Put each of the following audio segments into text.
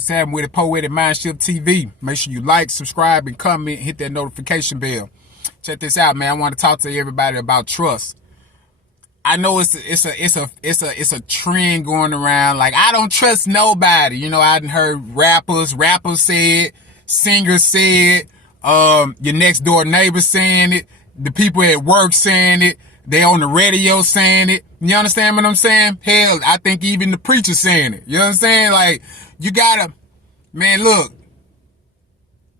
Sam with it, Poetic Mindship TV. Make sure you like, subscribe, and comment. Hit that notification bell. Check this out, man. I want to talk to everybody about trust. I know it's a trend going around. Like, I don't trust nobody. You know, I done heard rappers say it, singers say it, your next door neighbor saying it, the people at work saying it, they on the radio saying it. You understand what I'm saying? Hell, I think even the preacher saying it. You know what I'm saying? Like, you gotta, man, look,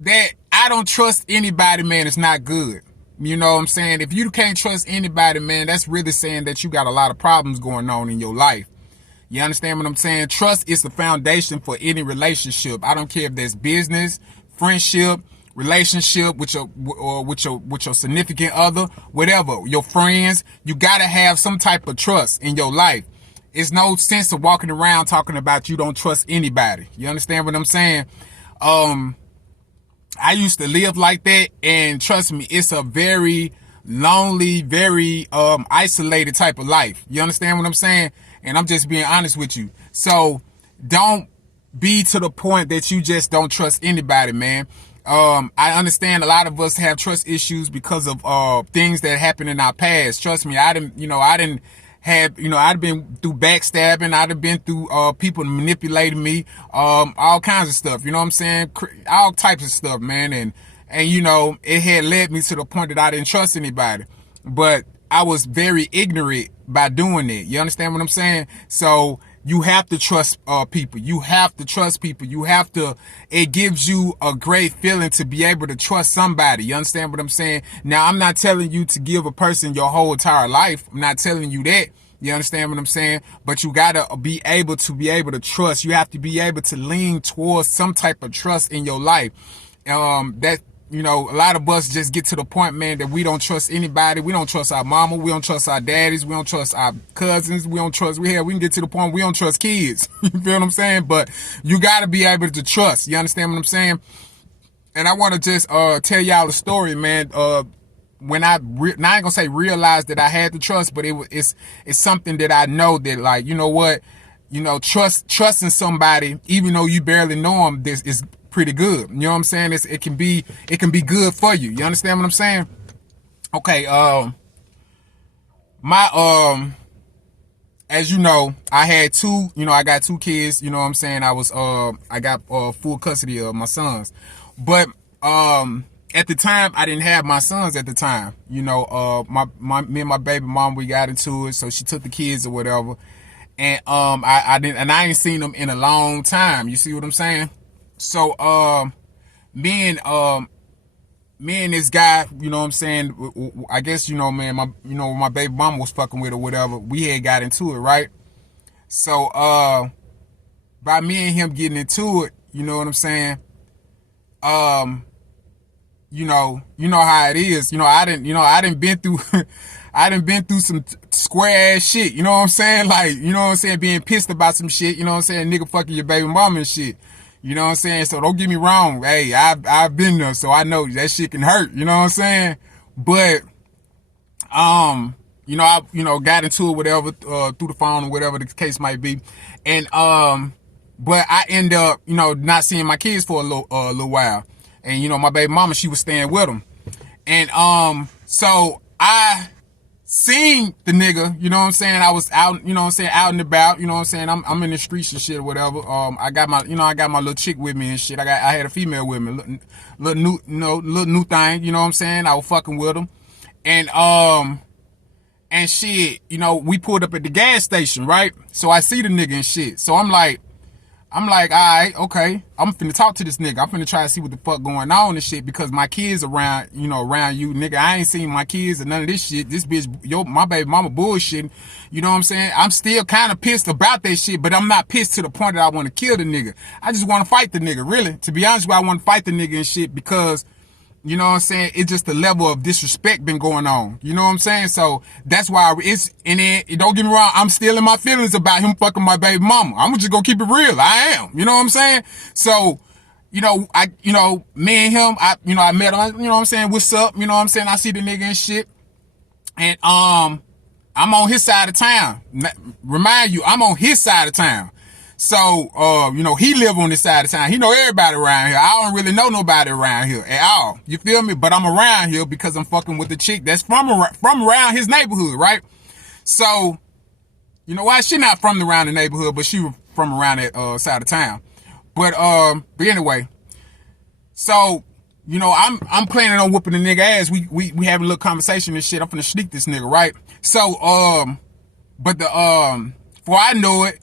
that I don't trust anybody, man, it's not good. You know what I'm saying? If you can't trust anybody, man, that's really saying that you got a lot of problems going on in your life. You understand what I'm saying? Trust is the foundation for any relationship. I don't care if there's business, friendship, relationship with your significant other, whatever, your friends. You gotta have some type of trust in your life. It's no sense of walking around talking about you don't trust anybody. You understand what I'm saying? I used to live like that, and trust me, it's a very lonely, very isolated type of life. You understand what I'm saying? And I'm just being honest with you. So don't be to the point that you just don't trust anybody, man. I understand a lot of us have trust issues because of things that happened in our past. Trust me, I'd been through backstabbing, I'd have been through people manipulating me, all kinds of stuff, you know what I'm saying? All types of stuff, man. And you know, it had led me to the point that I didn't trust anybody. But I was very ignorant by doing it. You understand what I'm saying? So you have to trust people. You have to trust people. It gives you a great feeling to be able to trust somebody. You understand what I'm saying? Now, I'm not telling you to give a person your whole entire life. I'm not telling you that. You understand what I'm saying? But you gotta be able to trust. You have to be able to lean towards some type of trust in your life. You know, a lot of us just get to the point, man, that we don't trust anybody. We don't trust our mama. We don't trust our daddies. We don't trust our cousins. We can get to the point we don't trust kids. You feel what I'm saying? But you got to be able to trust. You understand what I'm saying? And I want to just tell y'all a story, man. When I ain't gonna say realized that I had to trust, but it's something that I know that, like, you know what? You know, trusting somebody, even though you barely know them, this is pretty good. You know what I'm saying? It can be good for you. You understand what I'm saying? Okay, as you know, I got two kids, you know what I'm saying? I got full custody of my sons. But at the time, I didn't have my sons at the time. You know, me and my baby mom, we got into it, so she took the kids or whatever. And I ain't seen them in a long time. You see what I'm saying? So, me and this guy, you know what I'm saying? I guess, you know, man, my baby mama was fucking with or whatever. We had got into it, right? So, by me and him getting into it, you know what I'm saying? You know how it is. You know, I didn't been through, I done been through some square ass shit. You know what I'm saying? Like, you know what I'm saying? Being pissed about some shit. You know what I'm saying? Nigga fucking your baby mama and shit. You know what I'm saying? So don't get me wrong. Hey, I've been there, so I know that shit can hurt. You know what I'm saying? But, you know, I got into it, whatever, through the phone or whatever the case might be. And, but I end up, you know, not seeing my kids for a little while. And, you know, my baby mama, she was staying with them. And, so I seen the nigga, you know what I'm saying? I was out, you know what I'm saying, out and about, you know what I'm saying? I'm in the streets and shit or whatever. I got my little chick with me and shit. I had a female with me, little new thing, you know what I'm saying? I was fucking with them. And shit, you know, we pulled up at the gas station, right? So I see the nigga and shit. So I'm like, all right, okay. I'm finna talk to this nigga. I'm finna try to see what the fuck going on and shit, because my kids around you, nigga. I ain't seen my kids or none of this shit. This bitch, my baby mama bullshitting. You know what I'm saying? I'm still kind of pissed about that shit, but I'm not pissed to the point that I want to kill the nigga. I just want to fight the nigga, really. To be honest with you, I want to fight the nigga and shit because, you know what I'm saying, it's just the level of disrespect been going on. You know what I'm saying? So that's why and then, don't get me wrong, I'm still in my feelings about him fucking my baby mama. I'm just gonna keep it real. I am. You know what I'm saying? So, you know, me and him, I met him, you know what I'm saying, what's up? You know what I'm saying? I see the nigga and shit. And, I'm on his side of town. Remind you, I'm on his side of town. So, you know, he live on this side of town. He know everybody around here. I don't really know nobody around here at all. You feel me? But I'm around here because I'm fucking with the chick that's from around his neighborhood, right? So, you know why? She not from around the neighborhood, but she from around that side of town. But anyway, so, you know, I'm planning on whooping the nigga ass. We having a little conversation and shit. I'm finna sneak this nigga, right? So, but before I know it,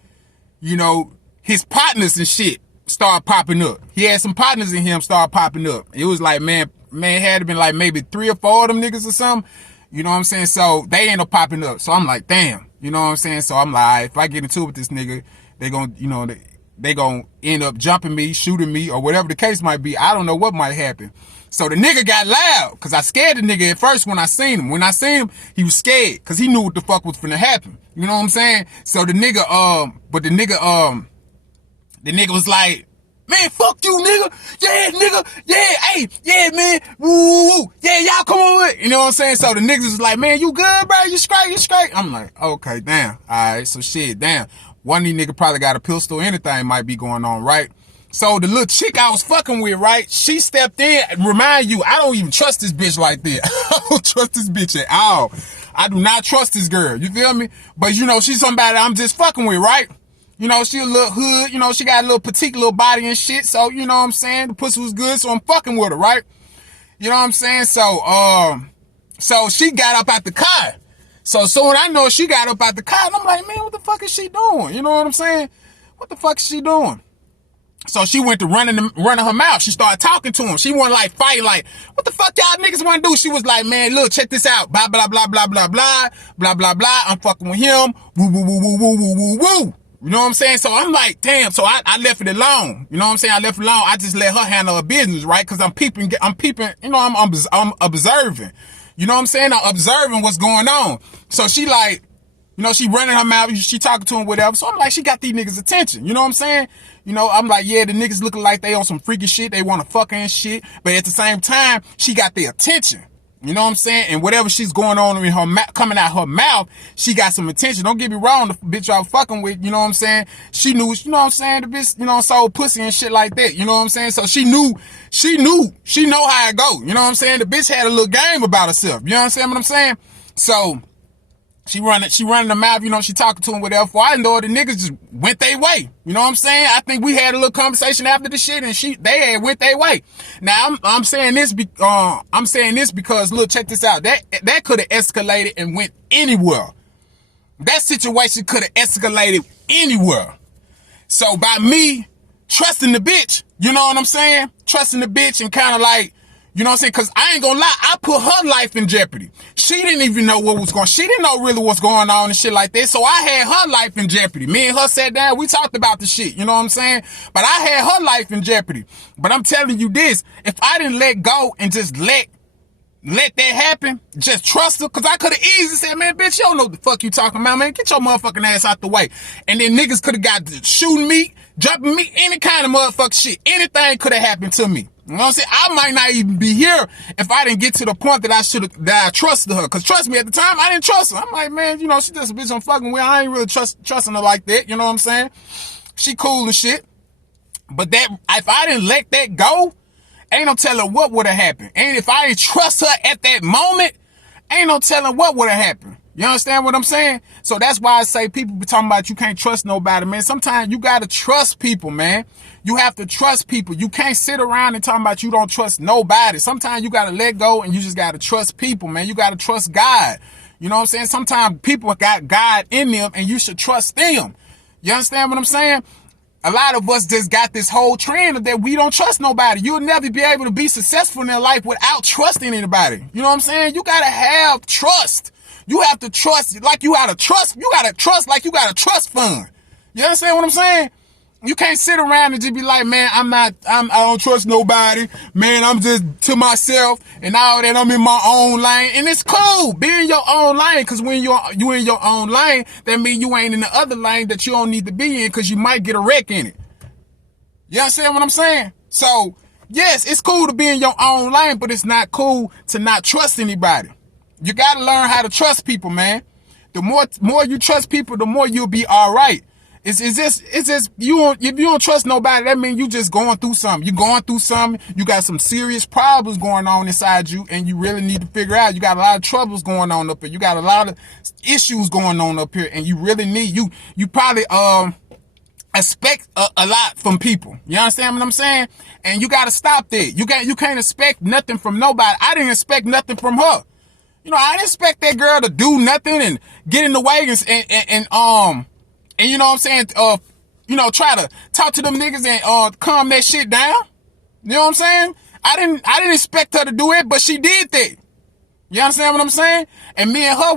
you know, his partners and shit start popping up. He had some partners in him start popping up. It was like, man, had to been like maybe 3 or 4 of them niggas or something. You know what I'm saying? So they end up popping up. So I'm like, damn. You know what I'm saying? So I'm like, if I get into it with this nigga, they gonna, you know, they gonna end up jumping me, shooting me, or whatever the case might be. I don't know what might happen. So the nigga got loud, because I scared the nigga at first when I seen him. When I seen him, he was scared, because he knew what the fuck was finna happen. You know what I'm saying? So the nigga, the nigga was like, man, fuck you, nigga. Yeah, nigga. Yeah, hey, yeah, man. Woo. Yeah, y'all come on with. You know what I'm saying? So the niggas was like, man, you good, bro? You straight? I'm like, okay, damn. All right, so shit, damn. One of these niggas probably got a pistol. Anything might be going on, right? So the little chick I was fucking with, right? She stepped in. Remind you, I don't even trust this bitch like that. I don't trust this bitch at all. I do not trust this girl. You feel me? But, you know, she's somebody I'm just fucking with, right? You know, she a little hood. You know, she got a little petite little body and shit. So, you know what I'm saying? The pussy was good, so I'm fucking with her, right? You know what I'm saying? So she got up out the car. So soon I know she got up out the car, and I'm like, man, what the fuck is she doing? You know what I'm saying? What the fuck is she doing? So she went to running her mouth. She started talking to him. She wasn't like fighting, like, what the fuck y'all niggas want to do? She was like, man, look, check this out. Blah, blah, blah, blah, blah, blah, blah, blah, blah. I'm fucking with him. Woo, woo, woo, woo, woo, woo, woo, woo. You know what I'm saying? So I'm like, damn. So I left it alone. You know what I'm saying? I left it alone. I just let her handle her business, right? Cause I'm peeping, you know, I'm observing. You know what I'm saying? I'm observing what's going on. So she like, you know, she running her mouth, she talking to him, whatever. So I'm like, she got these niggas' attention. You know what I'm saying? You know, I'm like, yeah, the niggas looking like they on some freaky shit. They want to fuck her and shit. But at the same time, she got their attention. You know what I'm saying? And whatever she's going on in her coming out her mouth, she got some attention. Don't get me wrong, the bitch I was fucking with, you know what I'm saying? She knew, you know what I'm saying? The bitch, you know, sold pussy and shit like that. You know what I'm saying? So she know how it go. You know what I'm saying? The bitch had a little game about herself. You know what I'm saying? So she running the mouth, you know, she talking to him, whatever. For I know the niggas just went their way. You know what I'm saying? I think we had a little conversation after the shit, and they had went their way. Now I'm saying this because look, check this out. That could have escalated and went anywhere. That situation could have escalated anywhere. So by me trusting the bitch, you know what I'm saying? Trusting the bitch and kind of like, you know what I'm saying? Cause I ain't gonna lie, I put her life in jeopardy. She didn't even know she didn't know really what's going on and shit like that. So I had her life in jeopardy. Me and her sat down, we talked about the shit, you know what I'm saying? But I had her life in jeopardy. But I'm telling you this, if I didn't let go and just let that happen, just trust her, cause I could have easily said, man, bitch, you don't know what the fuck you talking about, man. Get your motherfucking ass out the way. And then niggas could have got to shooting me, jumping me, any kind of motherfucking shit. Anything could have happened to me. You know what I'm saying? I might not even be here if I didn't get to the point that I trusted her. Cause trust me, at the time, I didn't trust her. I'm like, man, you know, she just a bitch I'm fucking with. I ain't really trusting her like that. You know what I'm saying? She cool and shit. But if I didn't let that go, ain't no telling what would have happened. And if I didn't trust her at that moment, ain't no telling what would have happened. You understand what I'm saying? So that's why I say people be talking about you can't trust nobody, man. Sometimes you gotta trust people, man. You have to trust people. You can't sit around and talk about you don't trust nobody. Sometimes you gotta let go and you just gotta trust people, man. You gotta trust God. You know what I'm saying? Sometimes people got God in them and you should trust them. You understand what I'm saying? A lot of us just got this whole trend that we don't trust nobody. You'll never be able to be successful in their life without trusting anybody. You know what I'm saying? You gotta have trust. You have to trust like you gotta trust. You gotta trust like you got a trust fund. You understand what I'm saying? You can't sit around and just be like, man, I don't trust nobody. Man, I'm just to myself and all that. I'm in my own lane. And it's cool. Be in your own lane. Cause when you in your own lane, that means you ain't in the other lane that you don't need to be in, cause you might get a wreck in it. You understand what I'm saying? So yes, it's cool to be in your own lane, but it's not cool to not trust anybody. You gotta learn how to trust people, man. The more you trust people, the more you'll be all right. It's just if you don't trust nobody, that means you just going through something. You going through something. You got some serious problems going on inside you, and you really need to figure out. You got a lot of troubles going on up here. You got a lot of issues going on up here, and you really need you probably expect a lot from people. You understand what I'm saying? And you got to stop that. You can't expect nothing from nobody. I didn't expect nothing from her. You know, I didn't expect that girl to do nothing and get in the way and you know what I'm saying, you know, try to talk to them niggas and calm that shit down. You know what I'm saying? I didn't expect her to do it, but she did that. You understand what I'm saying? And me and her,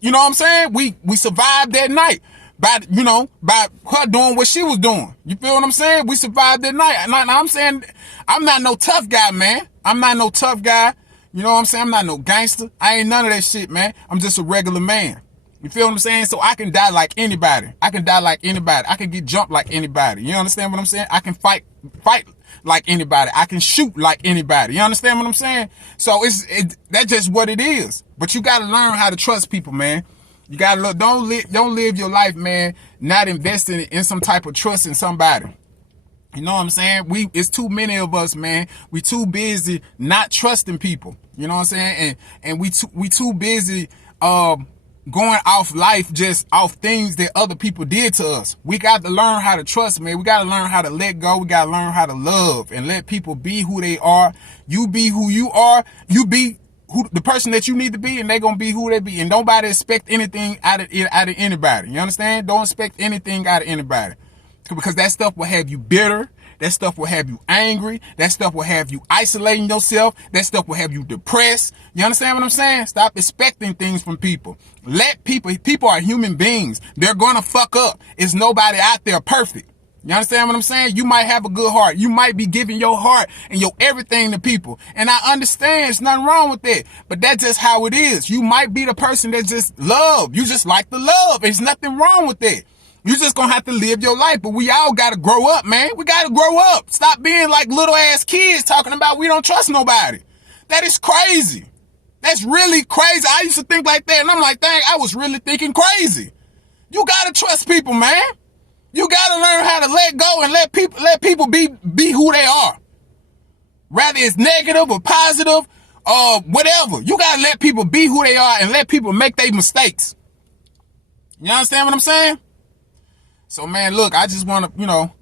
you know what I'm saying? We survived that night by her doing what she was doing. You feel what I'm saying? We survived that night. Now I'm saying I'm not no tough guy, man. I'm not no tough guy. You know what I'm saying? I'm not no gangster. I ain't none of that shit, man. I'm just a regular man. You feel what I'm saying? So I can die like anybody. I can get jumped like anybody. You understand what I'm saying? I can fight like anybody. I can shoot like anybody. You understand what I'm saying? So that's just what it is. But you got to learn how to trust people, man. You got to don't live your life, man, not investing in some type of trust in somebody. You know what I'm saying? It's too many of us, man. We too busy not trusting people. You know what I'm saying? And we too busy going off life just off things that other people did to us. We got to learn how to trust, man. We got to learn how to let go. We got to learn how to love and let people be who they are. You be who you are. You be the person that you need to be, and they gonna be who they be. And nobody expect anything out of anybody. You understand? Don't expect anything out of anybody, because that stuff will have you bitter. That stuff will have you angry. That stuff will have you isolating yourself. That stuff will have you depressed. You understand what I'm saying? Stop expecting things from people. People are human beings. They're going to fuck up. It's nobody out there perfect. You understand what I'm saying? You might have a good heart. You might be giving your heart and your everything to people. And I understand there's nothing wrong with that. But that's just how it is. You might be the person that just love. You just like to love. There's nothing wrong with that. You just gonna have to live your life. But we all gotta grow up, man. We gotta grow up. Stop being like little ass kids talking about we don't trust nobody. That is crazy. That's really crazy. I used to think like that, and I'm like, dang, I was really thinking crazy. You gotta trust people, man. You gotta learn how to let go and let people be who they are. Whether it's negative or positive or whatever. You gotta let people be who they are and let people make their mistakes. You understand what I'm saying? So, man, look, I just want to,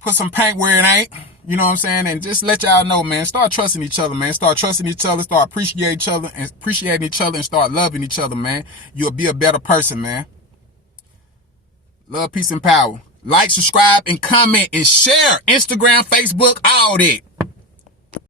put some paint where it ain't, you know what I'm saying? And just let y'all know, man, start trusting each other, man. Start trusting each other, start appreciating each other, and start loving each other, man. You'll be a better person, man. Love, peace, and power. Like, subscribe, and comment, and share. Instagram, Facebook, all that.